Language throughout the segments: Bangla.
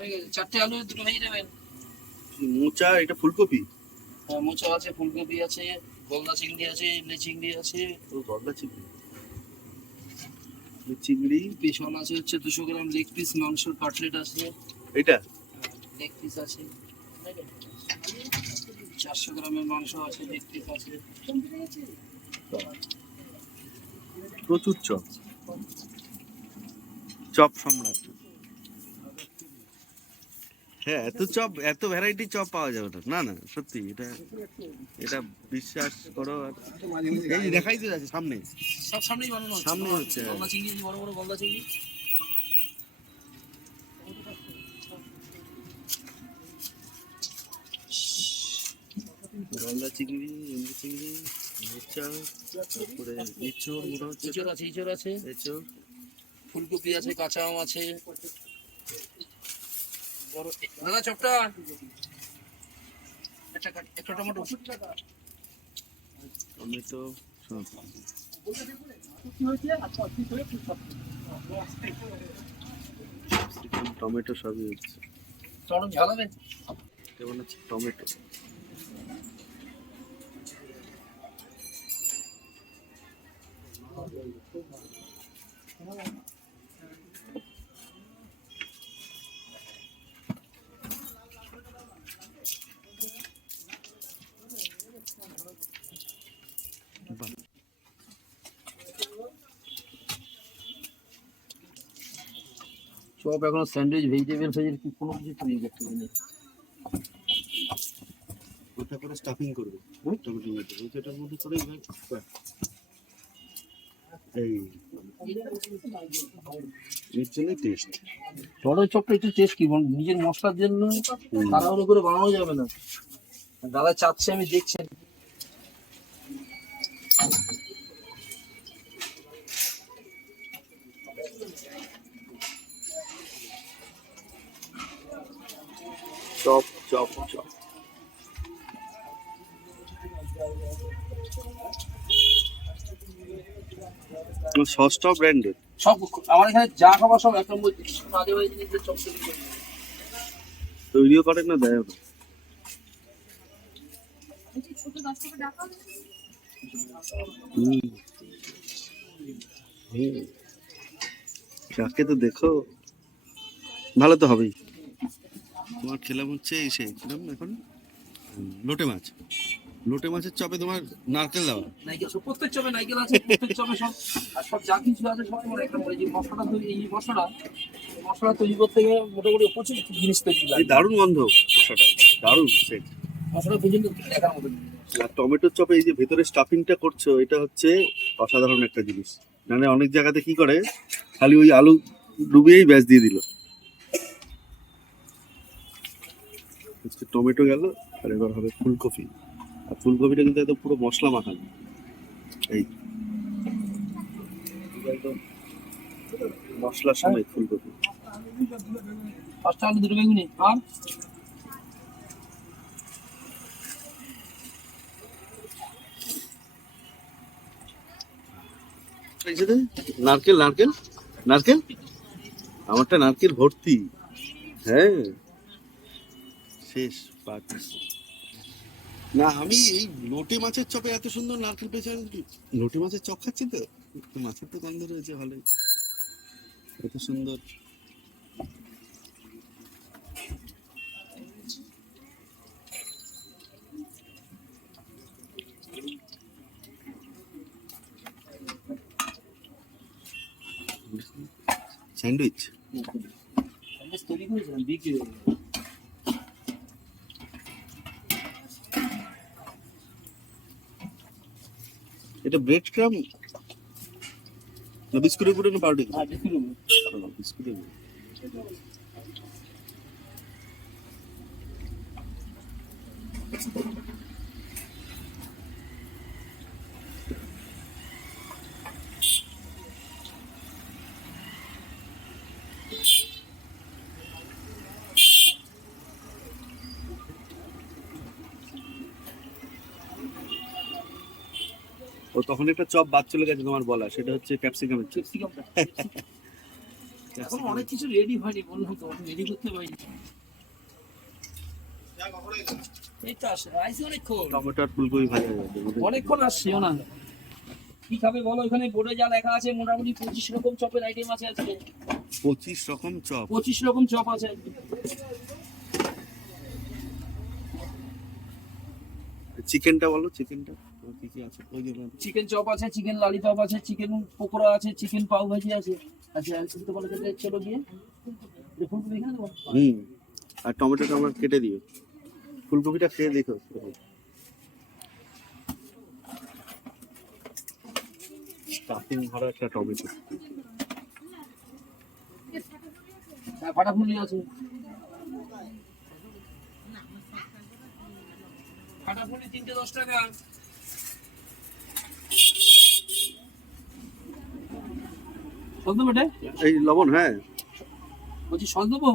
হয়ে চারটে আলু দুটো ভেজে নেবেন? মোচা এটা ফুলকপি? হ্যাঁ, মোচা আছে ফুলকপি আছে গলদা চিংড়ি আছে ইমলি চিংড়ি আছে। ও গলদা চিংড়ি। চিংড়ি। পেছন আছে হচ্ছে দুশো গ্রাম লেগ পিস মাংসের কাটলেট আছে। এটা? লেগ পিস আছে। চারশো গ্রামের মাংস আছে লেগ পিস আছে। প্রচুর চপ। চপ সম্রাট। হ্যাঁ এত চপ এত ভ্যারাইটি চপ পাওয়া যাবে না না না সত্যি এটা এটা বিশ্বাস করো আর এই দেখাই তো যাচ্ছে সামনে। সব সামনেই বানানো সামনে হচ্ছে। গলদা চিংড়ি বড় বড় গলদা চিংড়ি। গলদা চিংড়ি এমনি চিংড়ি মোচা তারপরে এঁচড় মনে হচ্ছে ইঁচড় আছে ইঁচড় আছে। এঁচড়। ফুলকপি আছে কাঁচা আম আছে। দাদা চপটা। একটা টমেটো। টমেটো টমেটো সবই হচ্ছে? টমেটো। চপ এখনও স্যান্ডউইচ ভেজিটেবল ফেজের কি কোনো কিছু তৈরি করতে পারিনি ওটা করে স্টাফিং করবে। টমেটো মেটে ওই যেটার মধ্যে করে এই এর জন্য টেস্ট বড় চপটা একটু টেস্ট কি নিজের মশলার জন্য? তাড়াহুড়ো করে বানানো যাবে না। দাদা চাচ্ছে আমি দেখছি। Chop chop chop. সসটাও ব্র্যান্ডেড সব আমার এখানে যা খাবার সব এক নম্বর জিনিস। মাঝে মাঝে জিনিসের চপ তৈরিও করে না দেয় না। হুম। হুম। যাকে তো দেখো ভালো তো হবেই। তোমার খেলাম হচ্ছে এই সেই কিরম এখন লোটে মাছ। লোটে মাছের চপে তোমার নারকেল দেওয়া। প্রত্যেক চপে নাইকেল আছে প্রত্যেক চপে সব আর সব যা কিছু আছে সব আমার একটা এই যে মশলাটা তৈরি এই মশলা মশলা তৈরি করতে গেলে মোটামুটি প্রচুর জিনিস তৈরি লাগে দারুণ গন্ধ মশলাটা দারুণ সেট মশলা পর্যন্ত দেখার মতো আর টমেটোর চপে এই যে ভেতরে স্টাফিংটা করছ এটা হচ্ছে অসাধারণ একটা জিনিস। মানে অনেক জায়গাতে কি করে খালি ওই আলু ডুবিয়েই ব্যাস দিয়ে দিল। আজকে টমেটো গেল, আর এবার হবে ফুলকপি। আর ফুলকপিটা কিন্তু একদম পুরো মশলা মাখানো। এই মশলার সময় ফুলকপি। নারকেল নারকেল নারকেল? আমারটা নারকেল ভর্তি। হ্যাঁ। শেষ না, আমি এই লোটে মাছের চপে এত সুন্দর নারকেল পেয়েছি লোটে মাছের চপ খাচ্ছি তো? মাছের তো গন্ধ রয়েছে, ভালোই। এত সুন্দর। স্যান্ডউইচ? তৈরি করেছিলাম, বিক্রি এটা ব্রেড ক্রাম না বিস্কুটের গুঁড়ো না পাউডার। বিস্কুটের গুঁড়ো ও তখন একটা চপ বাদ চলে গেছে তোমার বলা সেটা হচ্ছে ক্যাপসিকামের চপ। এখন অনেক কিছু রেডি হয়নি বললাম তো রেডি করতে পারিনি। অনেকক্ষণ। টমেটো ফুলকপি ভাজা অনেকক্ষণ আসছে না। কি খাবে বলো এখানে বোর্ডে যা লেখা আছে মোটামুটি পঁচিশ রকম চপের আইটেম আছে আজকে। পঁচিশ রকম চপ? পঁচিশ রকম চপ আছে। চিকেনটা বলো চিকেনটা। কি কি আছে ওই যে চিকেন চপ আছে চিকেন লালিপপ আছে চিকেন পকোড়া আছে চিকেন পাও ভাজি আছে। আচ্ছা আর কিছু তো বলে খেতে চলো গিয়ে ফুলকপি এখানে দেবো? হুম আর টমেটোটা আমার কেটে দিও। ফুলকপিটা খেয়ে দেখো। স্টাফিং ভরা একটা টমেটো। হ্যাঁ ফাটা ফুলি আছে। ফাটা ফুলি তিনটে দশ টাকা। সব দেবো এটা এই লবণ হ্যাঁ। বলছি সস দেবো?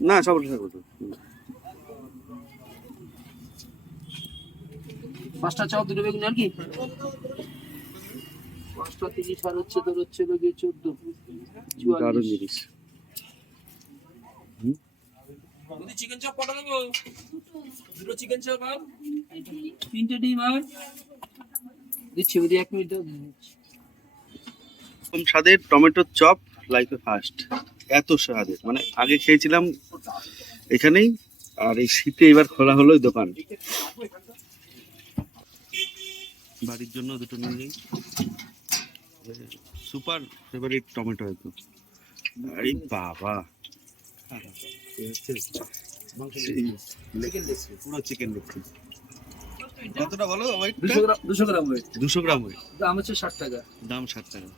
না সব থাকবে তো পাঁচটা চাও দুটো বেগুন আর কি? পাঁচটা তিরিশ আর হচ্ছে তোর হচ্ছে বেগে চোদ্দ দারুণ জিনিস। যদি চিকেন চপ কটা দেবো? দুটো চিকেন চপ আর? তিনটে ডিম আর? দিচ্ছি বুঝি এক মিনিট। এরকম স্বাদের টমেটোর চপ লাইফে ফার্স্ট এত স্বাদের। মানে আগে খেয়েছিলাম এখানেই আর এই শীতে এবার খোলা হলো দোকান। বাড়ির জন্য দুটো নিয়ে যাই। সুপার ফেভারিট টমেটো একদম আরে বাবা। পুরো চিকেন লেগ কতটা বলো দুশো গ্রাম দুশো গ্রাম দাম হচ্ছে ষাট টাকা। দাম ষাট টাকা।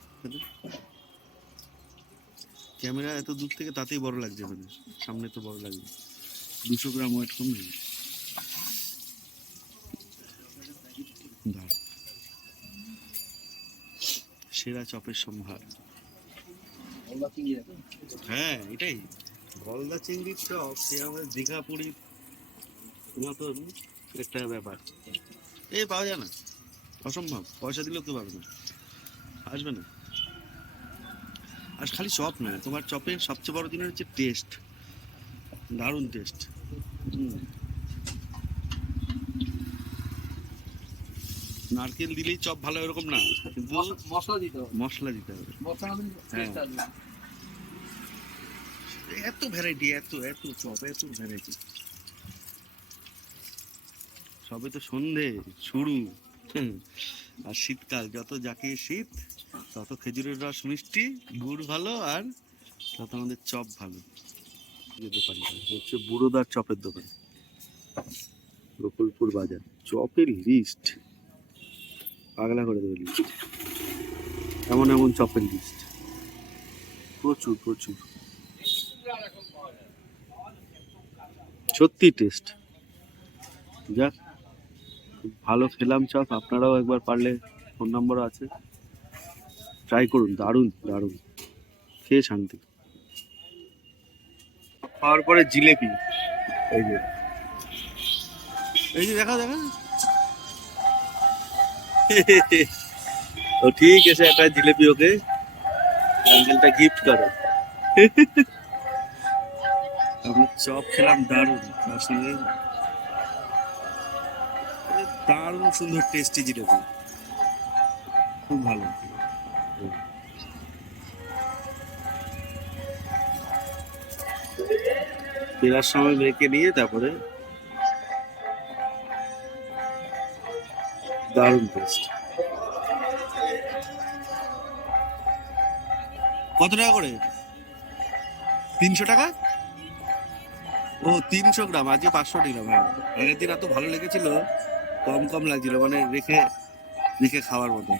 ক্যামেরা এত দূর থেকে তাতেই বড় লাগছে মানে সামনে তো বড় লাগবে। দুশো গ্রাম ওয়েট কম নেই। সেরা চপের সম্ভার। হ্যাঁ এটাই। গলদা চিংড়ির চপ সে আমরা দীঘা পুরী মতন একটা ব্যাপার। এ পাওয়া যায় না। অসম্ভব। পয়সা দিলেও কেউ পাবে না। আসবে না। আর খালি চপ না তোমার চপের সবচেয়ে বড় জিনিস হচ্ছে টেস্ট দারুণ টেস্ট নারকেল দিলেই চপ ভালো এরকম না। কিন্তু মশলা- দিতে হবে। মশলা দিতে হবে। হ্যাঁ। এত ভ্যারাইটি এত এত চপ এত ভ্যারাইটি সবে তো সন্ধে শুরু। আর শীতকাল যত জাকিয়ে শীত তত খেজুরের রস মিষ্টি, গুড় ভালো আর তত আমাদের চপ ভালো। হচ্ছে বুড়োদার চপের দোকান। গোকুলপুর বাজার, চপের লিস্ট পাগলা করে দেবে লিস্ট এমন এমন চপের লিস্ট প্রচুর প্রচুর। সত্যি টেস্ট যাক ভালো খেলাম চপ। আপনারাও একবার পারলে ফোন নম্বরও আছে। ট্রাই করুন দারুণ দারুণ। খেয়ে শান্তি। খাওয়ার পরে জিলেপি। এই যে। এই যে দেখা দেখা। ও ঠিক আছে একটা জিলেপি ওকে আঙ্কেলটা গিফট করে। আমরা চপ খেলাম দারুণ। তার সঙ্গে এ দারুণ সুন্দর টেস্টি জিলেপি। খুব ভালো। ফেরার সময় মেয়েকে নিয়ে তারপরে দারুণ টেস্ট কত টাকা করে? তিনশো টাকা? ও, তিনশো গ্রাম। আজকে পাঁচশো নিলাম হ্যাঁ। আগের দিন এত ভালো লেগেছিল, কম কম লাগছিল মানে রেখে রেখে খাওয়ার মতো।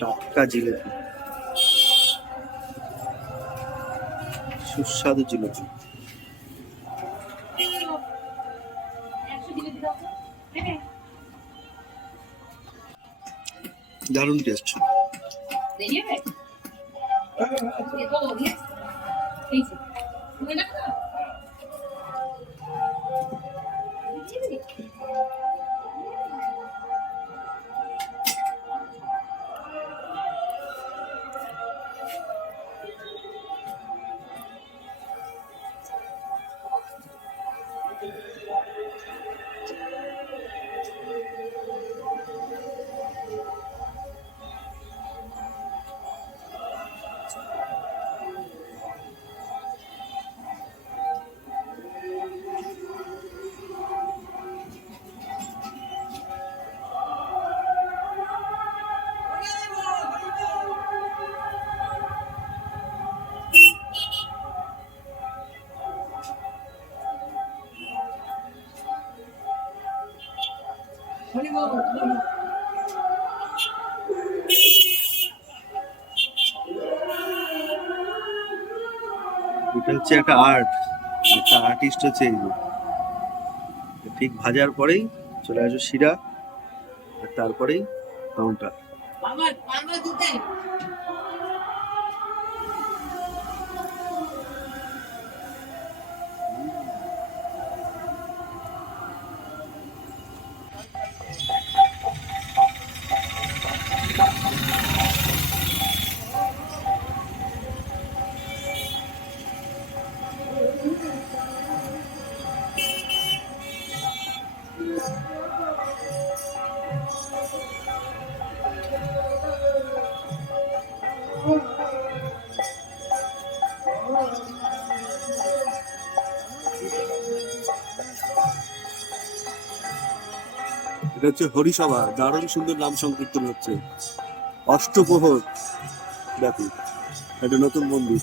টাটকা জিলেপি। সুস্বাদু জিলেপি। দারুণ টেস্ট 你多少天。এটা হচ্ছে একটা আর্ট একটা আর্টিস্ট হচ্ছে এই ঠিক ভাজার পরেই চলে আসবে শিরা, আর তারপরেই কাউন্টার এটা হচ্ছে হরিসভা দারুণ সুন্দর নাম সংকীর্তন হচ্ছে। অষ্টপ্রহর ব্যাপী। একটা নতুন মন্দির।